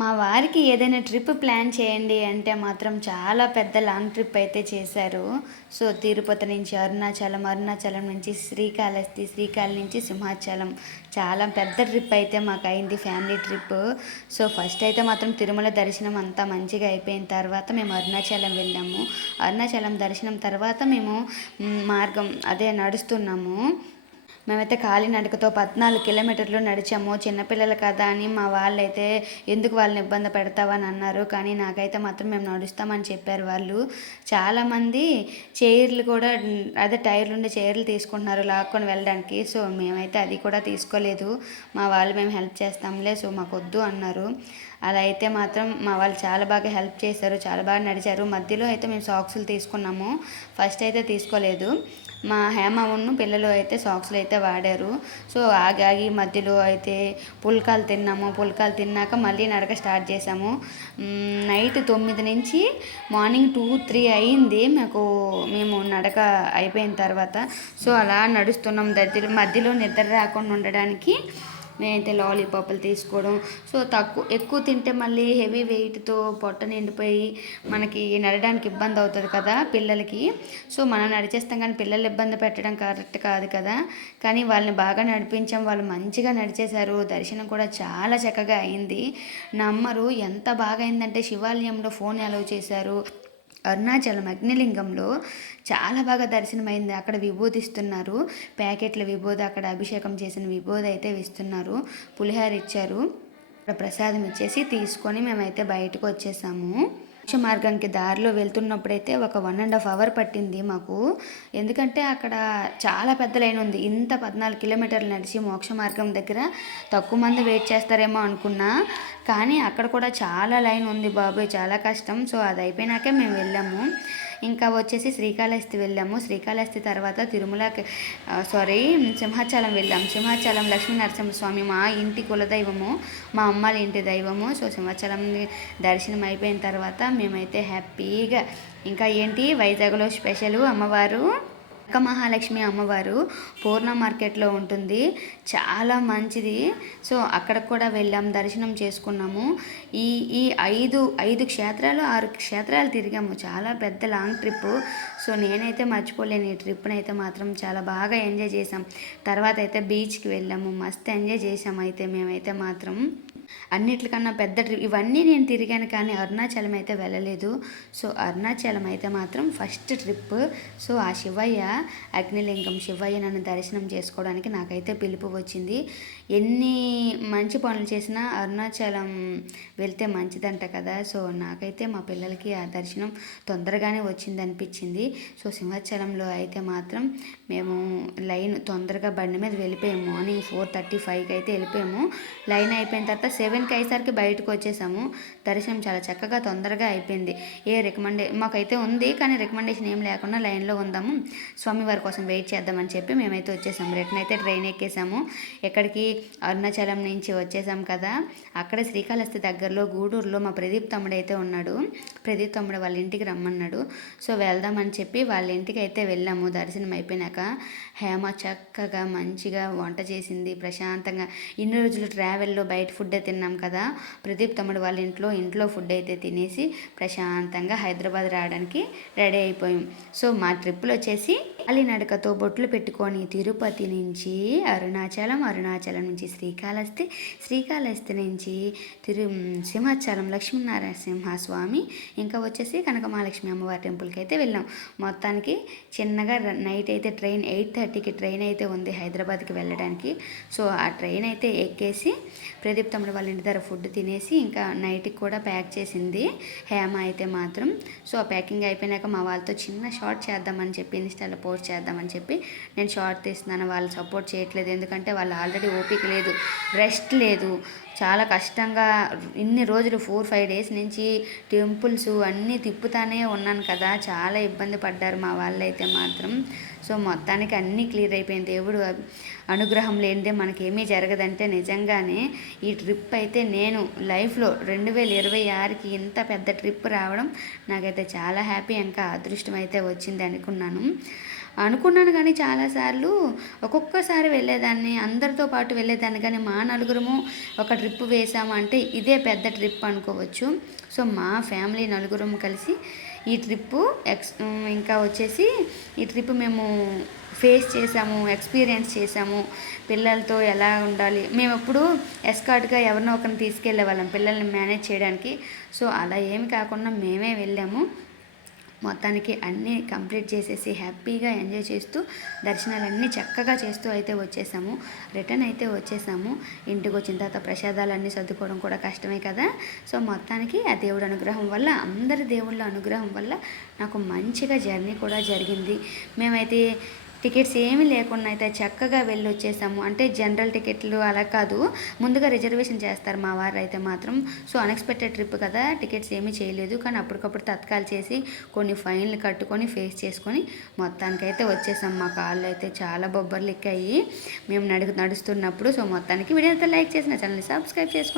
మా వారికి ఏదైనా ట్రిప్ ప్లాన్ చేయండి అంటే మాత్రం చాలా పెద్ద లాంగ్ ట్రిప్ అయితే చేశారు. సో, తిరుపతి నుంచి అరుణాచలం, అరుణాచలం నుంచి శ్రీకాళహస్తి, శ్రీకాళహస్తి నుంచి సింహాచలం. చాలా పెద్ద ట్రిప్ అయితే మాకయింది ఫ్యామిలీ ట్రిప్. సో, ఫస్ట్ అయితే మాత్రం తిరుమల దర్శనం అంతా మంచిగా అయిపోయిన తర్వాత మేము అరుణాచలం వెళ్ళాము. అరుణాచలం దర్శనం తర్వాత మేము మార్గం అదే నడుస్తున్నాము. మేమైతే కాలినడకతో 14 కిలోమీటర్లు నడిచాము. చిన్నపిల్లలు కదా అని మా వాళ్ళైతే ఎందుకు వాళ్ళని ఇబ్బంది పెడతావని అన్నారు. కానీ నాకైతే మాత్రం మేము నడుస్తామని చెప్పారు వాళ్ళు. చాలామంది చైర్లు కూడా అదే టైర్లుండే చైర్లు తీసుకుంటున్నారు లాక్కొని వెళ్ళడానికి. సో, మేమైతే అది కూడా తీసుకోలేదు. మా వాళ్ళు మేము హెల్ప్ చేస్తాంలే, సో మాకొద్దు అన్నారు. అలా అయితే మాత్రం మా వాళ్ళు చాలా బాగా హెల్ప్ చేశారు. చాలా బాగా నడిచారు. మధ్యలో అయితే మేము సాక్సులు తీసుకున్నాము. ఫస్ట్ అయితే తీసుకోలేదు. మా హేమను పిల్లలు అయితే సాక్స్లు అయితే వాడారు. సో, ఆగి మధ్యలో అయితే పుల్కాలు తిన్నాము. పుల్కాలు తిన్నాక మళ్ళీ నడక స్టార్ట్ చేసాము. నైట్ 9 నుంచి మార్నింగ్ 2-3 అయింది మేము నడక అయిపోయిన తర్వాత. సో, అలా నడుస్తున్నాం. మధ్యలో నిద్ర రాకుండా ఉండడానికి నేనైతే లాలీపాప్లు తీసుకోవడం. సో, ఎక్కువ తింటే మళ్ళీ హెవీ వెయిట్తో పొట్ట నిండిపోయి మనకి నడడానికి ఇబ్బంది అవుతుంది కదా పిల్లలకి. సో, మనం నడిచేస్తాం కానీ పిల్లలు ఇబ్బంది పెట్టడం కరెక్ట్ కాదు కదా. కానీ వాళ్ళని బాగా నడిపించాం. వాళ్ళు మంచిగా నడిచేశారు. దర్శనం కూడా చాలా చక్కగా అయింది. నమ్మరు, ఎంత బాగా అయిందంటే శివాలయంలో ఫోన్ అలౌ చేశారు. అరుణాచలం అగ్నిలింగంలో చాలా బాగా దర్శనమైంది. అక్కడ విభూది ఇస్తున్నారు. ప్యాకెట్ల విభూది, అక్కడ అభిషేకం చేసిన విభూది అయితే ఇస్తున్నారు. పులిహార ఇచ్చారు. అక్కడ ప్రసాదం ఇచ్చేసి తీసుకొని మేమైతే బయటకు వచ్చేసాము. మోక్ష మార్గంకి దారిలో వెళ్తున్నప్పుడైతే ఒక 1.5 అవర్ పట్టింది మాకు. ఎందుకంటే అక్కడ చాలా పెద్ద లైన్ ఉంది. ఇంత 14 కిలోమీటర్లు నడిచి మోక్ష మార్గం దగ్గర తక్కువ మంది వెయిట్ చేస్తారేమో అనుకున్నా. కానీ అక్కడ కూడా చాలా లైన్ ఉంది బాబోయ్, చాలా కష్టం. సో, అది అయిపోయినాకే మేము వెళ్ళాము. ఇంకా వచ్చేసి శ్రీకాళహస్తి వెళ్ళాము. శ్రీకాళహస్తి తర్వాత సింహాచలం వెళ్ళాము. సింహాచలం లక్ష్మీనరసింహస్వామి మా ఇంటి కులదైవము, మా అమ్మాళ్ళ ఇంటి దైవము. సో, సింహాచలం దర్శనం అయిపోయిన తర్వాత మేమైతే హ్యాపీగా ఇంకా ఏంటి వైజాగ్లో స్పెషల్ అమ్మవారు అక్క మహాలక్ష్మి అమ్మవారు పూర్ణ మార్కెట్లో ఉంటుంది. చాలా మంచిది. సో, అక్కడికి కూడా వెళ్ళాం, దర్శనం చేసుకున్నాము. ఈ ఈ 5 క్షేత్రాలు 6 క్షేత్రాలు తిరిగాము. చాలా పెద్ద లాంగ్ ట్రిప్. సో, నేనైతే మర్చిపోలేను. ఈ ట్రిప్ని అయితే మాత్రం చాలా బాగా ఎంజాయ్ చేసాం. తర్వాత అయితే బీచ్కి వెళ్ళాము. మస్తు ఎంజాయ్ చేసాం అయితే మేమైతే మాత్రం. అన్నిటికన్నా పెద్ద ట్రిప్ ఇవన్నీ నేను తిరిగాను కానీ అరుణాచలం అయితే వెళ్ళలేదు. సో, అరుణాచలం అయితే మాత్రం ఫస్ట్ ట్రిప్. సో, ఆ శివయ్య అగ్నిలింగం శివయ్య నన్ను దర్శనం చేసుకోవడానికి నాకైతే పిలుపు వచ్చింది. ఎన్ని మంచి పనులు చేసినా అరుణాచలం వెళ్తే మంచిదంట కదా. సో, నాకైతే మా పిల్లలకి ఆ దర్శనం తొందరగానే వచ్చింది అనిపించింది. సో, సింహాచలంలో అయితే మాత్రం మేము లైన్ తొందరగా బండి మీద వెళ్ళిపోయాము. మార్నింగ్ 4:35కి అయితే వెళ్ళిపోయాము. లైన్ అయిపోయిన తర్వాత 7కి అయ్యేసరికి బయటకు వచ్చేసాము. దర్శనం చాలా చక్కగా తొందరగా అయిపోయింది. మాకైతే ఉంది కానీ రికమెండేషన్ ఏం లేకుండా లైన్లో ఉందాము, స్వామివారి కోసం వెయిట్ చేద్దామని చెప్పి మేమైతే వచ్చేసాము. రిటర్న్ అయితే ట్రైన్ ఎక్కేసాము. ఎక్కడికి అరుణాచలం నుంచి వచ్చేసాం కదా. అక్కడ శ్రీకాళహస్తి దగ్గరలో గూడూరులో మా ప్రదీప్ తమ్ముడు అయితే ఉన్నాడు. ప్రదీప్ తమ్ముడు వాళ్ళ ఇంటికి రమ్మన్నాడు. సో, వెళ్దామని చెప్పి వాళ్ళ ఇంటికి అయితే వెళ్ళాము. దర్శనం అయిపోయినాక హేమ చక్కగా మంచిగా వంట చేసింది ప్రశాంతంగా. ఇన్ని రోజులు ట్రావెల్లో బయట ఫుడ్ తిన్నాం కదా. ప్రదీప్ తమ్ముడు వాళ్ళ ఇంట్లో ఫుడ్ అయితే తినేసి ప్రశాంతంగా హైదరాబాద్ రావడానికి రెడీ అయిపోయాం. సో, మా ట్రిప్పులు వచ్చేసి కాలినడకతో బొట్లు పెట్టుకొని తిరుపతి నుంచి అరుణాచలం, అరుణాచలం నుంచి శ్రీకాళహస్తి, శ్రీకాళహస్తి నుంచి సింహాచలం లక్ష్మీనరసింహస్వామి, ఇంకా వచ్చేసి కనకమహాలక్ష్మి అమ్మవారి టెంపుల్కి అయితే వెళ్ళాం. మొత్తానికి చిన్నగా నైట్ అయితే ట్రైన్ 8:30కి ట్రైన్ అయితే ఉంది హైదరాబాద్కి వెళ్ళడానికి. సో, ఆ ట్రైన్ అయితే ఎక్కేసి ప్రదీప్ తమ్ముడు వాళ్ళ ఇంటి దగ్గర ఫుడ్ తినేసి ఇంకా నైట్కి కూడా ప్యాక్ చేసింది హేమ అయితే మాత్రం. సో, ఆ ప్యాకింగ్ అయిపోయినాక మా వాళ్ళతో చిన్న షార్ట్ చేద్దామని చెప్పి ఇన్స్టాలో పోస్ట్ చేద్దామని చెప్పి నేను షార్ట్ తీస్తున్నాను. వాళ్ళు సపోర్ట్ చేయట్లేదు. ఎందుకంటే వాళ్ళు ఆల్రెడీ ఓపిక లేదు, రెస్ట్ లేదు. చాలా కష్టంగా ఇన్ని రోజులు 4-5 డేస్ నుంచి టెంపుల్స్ అన్నీ తిప్పుతానే ఉన్నాను కదా. చాలా ఇబ్బంది పడ్డారు మా వాళ్ళైతే మాత్రం. సో మొత్తానికి అన్నీ క్లియర్ అయిపోయింది. దేవుడు అనుగ్రహం లేనిదే మనకేమీ జరగదంటే నిజంగానే ఈ ట్రిప్ అయితే నేను లైఫ్లో 2026కి ఇంత పెద్ద ట్రిప్ రావడం నాకైతే చాలా హ్యాపీ, ఇంకా అదృష్టం అయితే వచ్చింది అనుకున్నాను. కానీ చాలాసార్లు ఒక్కొక్కసారి వెళ్ళేదాన్ని, అందరితో పాటు వెళ్ళేదాన్ని, కానీ మా నలుగురము ఒక ట్రిప్ వేసాము అంటే ఇదే పెద్ద ట్రిప్ అనుకోవచ్చు. సో మా ఫ్యామిలీ నలుగురము కలిసి ఈ ట్రిప్పు ఇంకా వచ్చేసి ఈ ట్రిప్ మేము ఫేస్ చేసాము, ఎక్స్పీరియన్స్ చేసాము. పిల్లలతో ఎలా ఉండాలి, మేము ఎప్పుడు ఎస్కార్ట్గా ఎవరినో ఒకరిని తీసుకెళ్ళే వాళ్ళం పిల్లల్ని మేనేజ్ చేయడానికి. సో అలా ఏమి కాకుండా మేమే వెళ్ళాము. మొత్తానికి అన్నీ కంప్లీట్ చేసేసి హ్యాపీగా ఎంజాయ్ చేస్తూ దర్శనాలన్నీ చక్కగా చేస్తూ అయితే వచ్చేసాము. రిటర్న్ అయితే వచ్చేసాము. ఇంటికి వచ్చిన తర్వాత ప్రసాదాలన్నీ సర్దుకోవడం కూడా కష్టమే కదా. సో మొత్తానికి ఆ దేవుడి అనుగ్రహం వల్ల, అందరి దేవుళ్ళ అనుగ్రహం వల్ల నాకు మంచిగా జర్నీ కూడా జరిగింది. మేమైతే టికెట్స్ ఏమీ లేకుండా అయితే చక్కగా వెళ్ళి వచ్చేసాము. అంటే జనరల్ టికెట్లు అలా కాదు, ముందుగా రిజర్వేషన్ చేస్తారు మా వారు అయితే మాత్రం. సో అన్ఎక్స్పెక్టెడ్ ట్రిప్ కదా, టికెట్స్ ఏమీ చేయలేదు. కానీ అప్పటికప్పుడు తత్కాలు చేసి కొన్ని ఫైన్లు కట్టుకొని ఫేస్ చేసుకొని మొత్తానికైతే వచ్చేసాం. మా కాళ్ళు అయితే చాలా బొబ్బర్లు ఎక్కాయి మేము నడుస్తున్నప్పుడు. సో మొత్తానికి వీడియో అయితే లైక్ చేసిన ఛానల్ని సబ్స్క్రైబ్ చేసుకోండి.